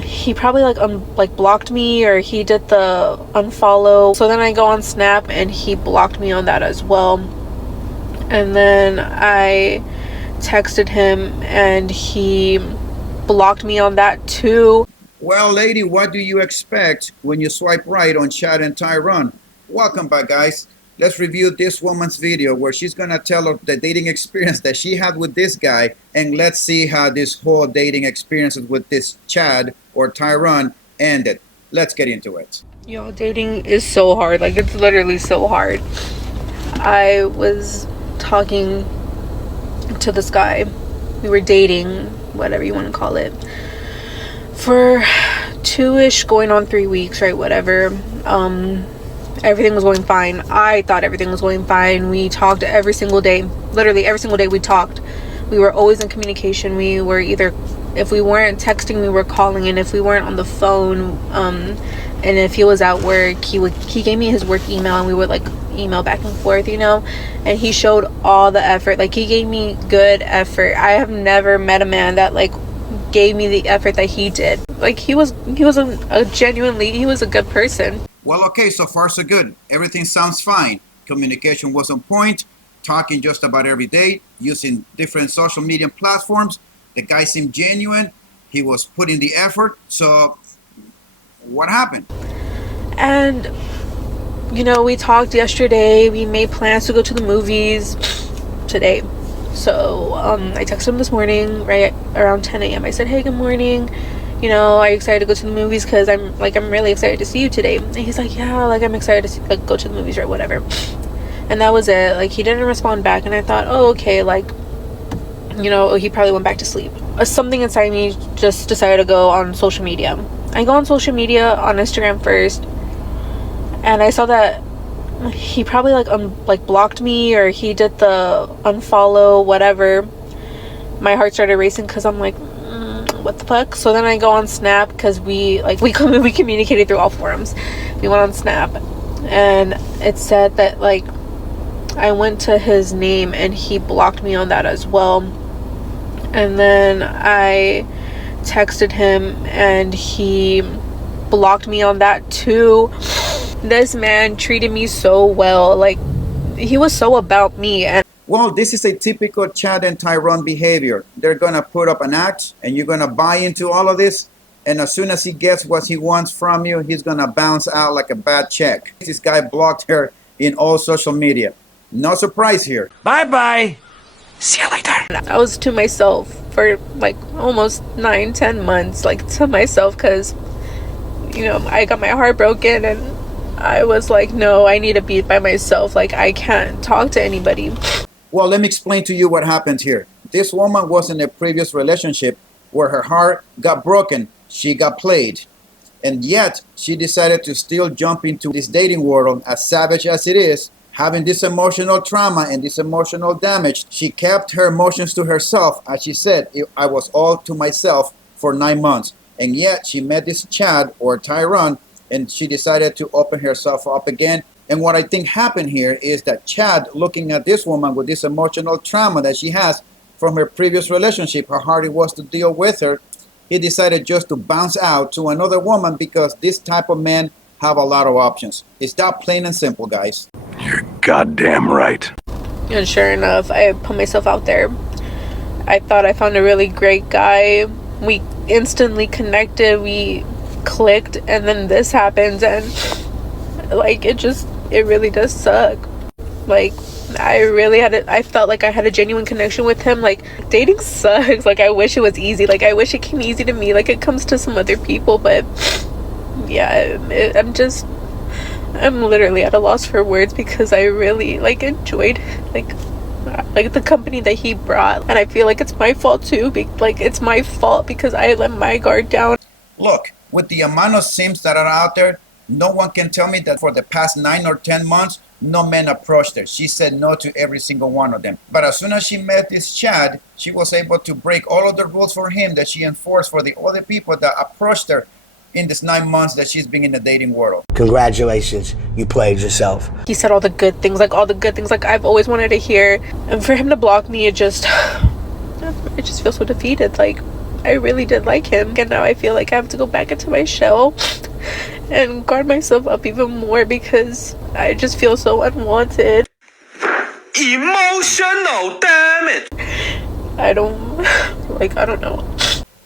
he probably like blocked me, or he did the unfollow. So then I go on Snap and he blocked me on that as well. And then I texted him and he blocked me on that too. Well, lady, what do you expect when you swipe right on Chad and Tyron? Welcome back, guys. Let's review this woman's video where she's gonna tell us the dating experience that she had with this guy, and let's see how this whole dating experience with this Chad or Tyron ended. Let's get into it. Yo, dating is so hard. Like, it's literally so hard. I was talking to this guy. We were dating, whatever you want to call it, for 2-ish, going on 3 weeks, right? Whatever. Everything was going fine. I thought everything was going fine. We talked every single day. Literally every single day we talked. We were always in communication. We were either, if we weren't texting, we were calling, and if we weren't on the phone, and if he was at work, he gave me his work email, and we would like email back and forth, you know. And he showed all the effort. Like, he gave me good effort. I have never met a man that like gave me the effort that he did. Like, he was a genuinely, he was a good person. Well, okay, so far so good. Everything sounds fine. Communication was on point, talking just about every day, using different social media platforms. The guy seemed genuine. He was putting the effort. So what happened? And, you know, we talked yesterday. We made plans to go to the movies today. So I texted him this morning, right around 10 a.m. I said, hey, good morning. You know, are you excited to go to the movies? Because I'm really excited to see you today. And he's like, yeah, like, I'm excited to go to the movies, right? Whatever. And that was it. Like, he didn't respond back. And I thought, oh, okay, like, you know, he probably went back to sleep. Something inside me just decided to go on social media. I go on social media on Instagram first, and I saw that he probably like blocked me, or he did the unfollow, whatever. My heart started racing because I'm like, what the fuck? So then I go on Snap, because we communicated through all forums. We went on Snap, and it said that like I went to his name and he blocked me on that as well. And then I texted him and he blocked me on that too. This man treated me so well. Like, he was so about me. And well, this is a typical Chad and Tyron behavior. They're gonna put up an act and you're gonna buy into all of this, and as soon as he gets what he wants from you, he's gonna bounce out like a bad check. This guy blocked her in all social media. No surprise here. Bye-bye. See you later. I was to myself for like almost 9-10 months, like to myself, because, you know, I got my heart broken, and I was like, no, I need to be by myself. Like, I can't talk to anybody. Well, let me explain to you what happened here. This woman was in a previous relationship where her heart got broken. She got played. And yet she decided to still jump into this dating world, as savage as it is, having this emotional trauma and this emotional damage. She kept her emotions to herself. As she said, I was all to myself for 9 months. And yet she met this Chad or Tyron, and she decided to open herself up again. And what I think happened here is that Chad, looking at this woman with this emotional trauma that she has from her previous relationship, how hard it was to deal with her, he decided just to bounce out to another woman, because this type of men have a lot of options. It's that plain and simple, guys. You're goddamn right. And sure enough, I put myself out there. I thought I found a really great guy. We instantly connected. We clicked, and then this happens, and like, it really does suck. Like, I felt like I had a genuine connection with him. Like, dating sucks. Like, I wish it was easy. Like, I wish it came easy to me, like it comes to some other people. But yeah, I'm literally at a loss for words, because I really like enjoyed like the company that he brought. And I feel like it's my fault too. It's my fault because I let my guard down. Look, with the amount of sims that are out there, no one can tell me that for the past 9 or 10 months, no man approached her. She said no to every single one of them. But as soon as she met this Chad, she was able to break all of the rules for him that she enforced for the other people that approached her in this 9 months that she's been in the dating world. Congratulations, you played yourself. He said all the good things like I've always wanted to hear. And for him to block me, it just feels so defeated. Like, I really did like him, and now I feel like I have to go back into my shell and guard myself up even more because I just feel so unwanted. Emotional damage. I don't know.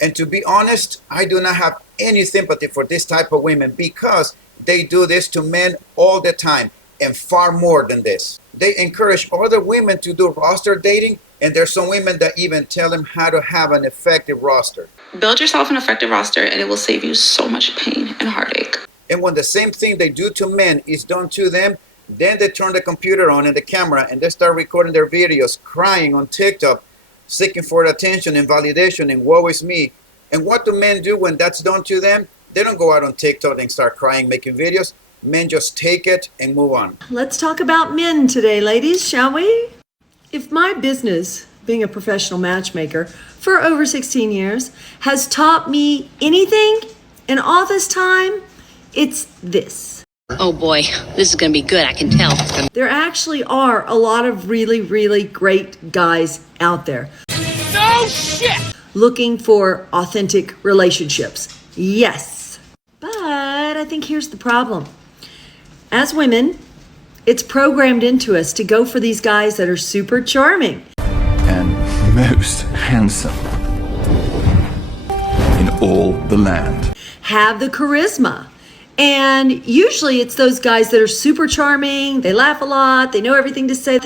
And to be honest, I do not have any sympathy for this type of women because they do this to men all the time and far more than this. They encourage other women to do roster dating, and there's some women that even tell them how to have an effective roster. Build yourself an effective roster and it will save you so much pain and heartache. And when the same thing they do to men is done to them, then they turn the computer on and the camera and they start recording their videos, crying on TikTok, seeking for attention and validation and woe is me. And what do men do when that's done to them? They don't go out on TikTok and start crying, making videos. Men just take it and move on. Let's talk about men today, ladies, shall we? If my business, being a professional matchmaker for over 16 years, has taught me anything in all this time, it's this. Oh boy, this is gonna be good, I can tell. There actually are a lot of really, really great guys out there. No shit! Looking for authentic relationships. Yes. But I think here's the problem. As women, it's programmed into us to go for these guys that are super charming. And most handsome in all the land. Have the charisma. And usually it's those guys that are super charming. They laugh a lot. They know everything to say.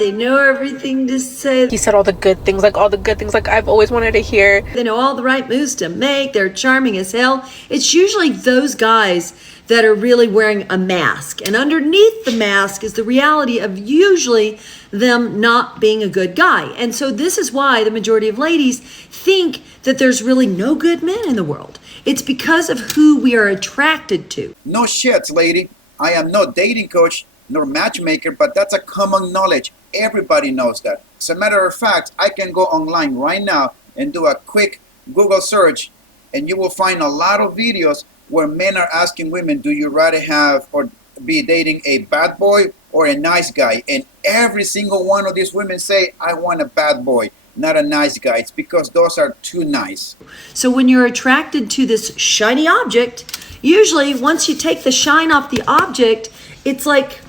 He said all the good things, like I've always wanted to hear. They know all the right moves to make. They're charming as hell. It's usually those guys that are really wearing a mask. And underneath the mask is the reality of usually them not being a good guy. And so this is why the majority of ladies think that there's really no good men in the world. It's because of who we are attracted to. No shit, lady. I am no dating coach nor matchmaker, but that's a common knowledge. Everybody knows that. As a matter of fact, I can go online right now and do a quick Google search, and you will find a lot of videos where men are asking women, do you rather have or be dating a bad boy or a nice guy? And every single one of these women say, I want a bad boy, not a nice guy. It's because those are too nice. So when you're attracted to this shiny object, usually once you take the shine off the object, it's like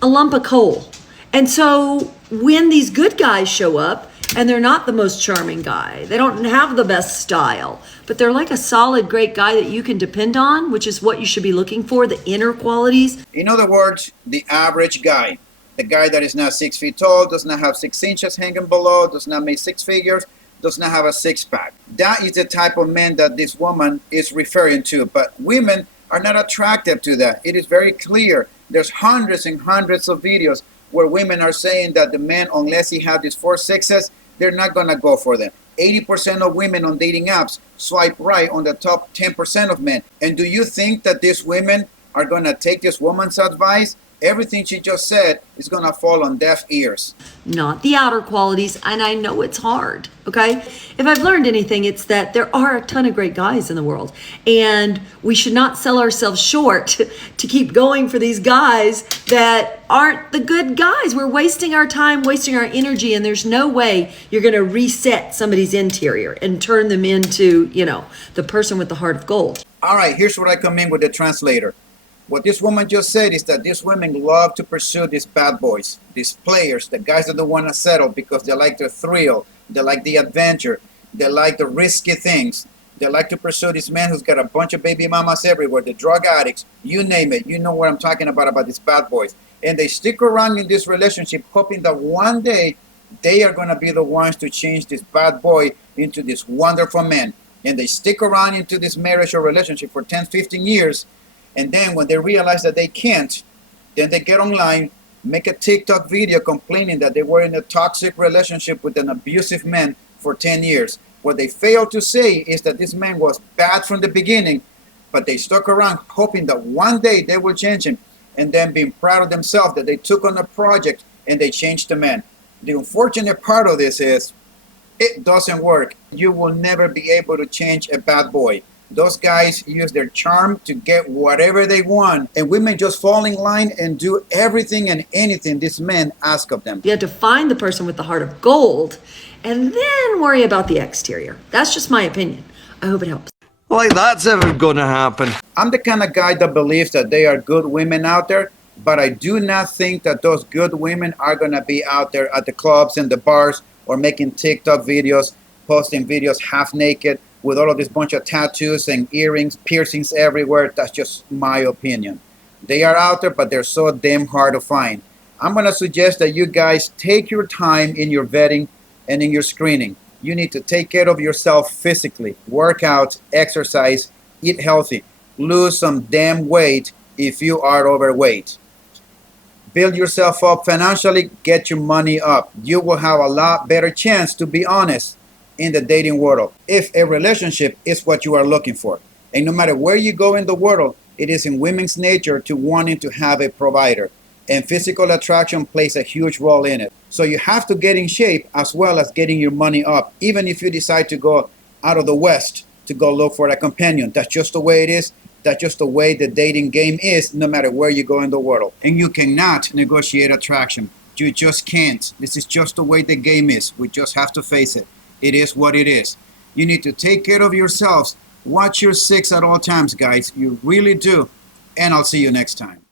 a lump of coal. And so when these good guys show up, and they're not the most charming guy, they don't have the best style, but they're like a solid, great guy that you can depend on, which is what you should be looking for, the inner qualities. In other words, the average guy. The guy that is not 6 feet tall, does not have 6 inches hanging below, does not make six figures, does not have a six-pack. That is the type of man that this woman is referring to. But women are not attracted to that. It is very clear. There's hundreds and hundreds of videos where women are saying that the man, unless he has these 4 sixes, they're not going to go for them. 80% of women on dating apps swipe right on the top 10% of men. And do you think that these women are going to take this woman's advice? Everything she just said is going to fall on deaf ears. Not the outer qualities, and I know it's hard, okay? If I've learned anything, it's that there are a ton of great guys in the world, and we should not sell ourselves short to keep going for these guys that aren't the good guys. We're wasting our time, wasting our energy, and there's no way you're going to reset somebody's interior and turn them into, the person with the heart of gold. All right, here's where I come in with the translator. What this woman just said is that these women love to pursue these bad boys, these players, the guys that don't want to settle because they like the thrill, they like the adventure, they like the risky things. They like to pursue this man who's got a bunch of baby mamas everywhere, the drug addicts, you name it. You know what I'm talking about these bad boys. And they stick around in this relationship hoping that one day they are going to be the ones to change this bad boy into this wonderful man. And they stick around into this marriage or relationship for 10, 15 years. And then when they realize that they can't, then they get online, make a TikTok video complaining that they were in a toxic relationship with an abusive man for 10 years. What they fail to say is that this man was bad from the beginning, but they stuck around hoping that one day they will change him, and then being proud of themselves that they took on a project and they changed the man. The unfortunate part of this is it doesn't work. You will never be able to change a bad boy. Those guys use their charm to get whatever they want. And women just fall in line and do everything and anything these men ask of them. You have to find the person with the heart of gold and then worry about the exterior. That's just my opinion. I hope it helps. Like that's ever gonna happen. I'm the kind of guy that believes that there are good women out there, but I do not think that those good women are going to be out there at the clubs and the bars or making TikTok videos, posting videos half naked with all of this bunch of tattoos and earrings, piercings everywhere. That's just my opinion. They are out there, but they're so damn hard to find. I'm going to suggest that you guys take your time in your vetting and in your screening. You need to take care of yourself physically, work out, exercise, eat healthy, lose some damn weight if you are overweight. Build yourself up financially, get your money up. You will have a lot better chance, to be honest, in the dating world, if a relationship is what you are looking for. And no matter where you go in the world, it is in women's nature to wanting to have a provider. And physical attraction plays a huge role in it. So you have to get in shape as well as getting your money up, even if you decide to go out of the West to go look for a companion. That's just the way it is. That's just the way the dating game is, no matter where you go in the world. And you cannot negotiate attraction. You just can't. This is just the way the game is. We just have to face it. It is what it is. You need to take care of yourselves. Watch your six at all times, guys. You really do. And I'll see you next time.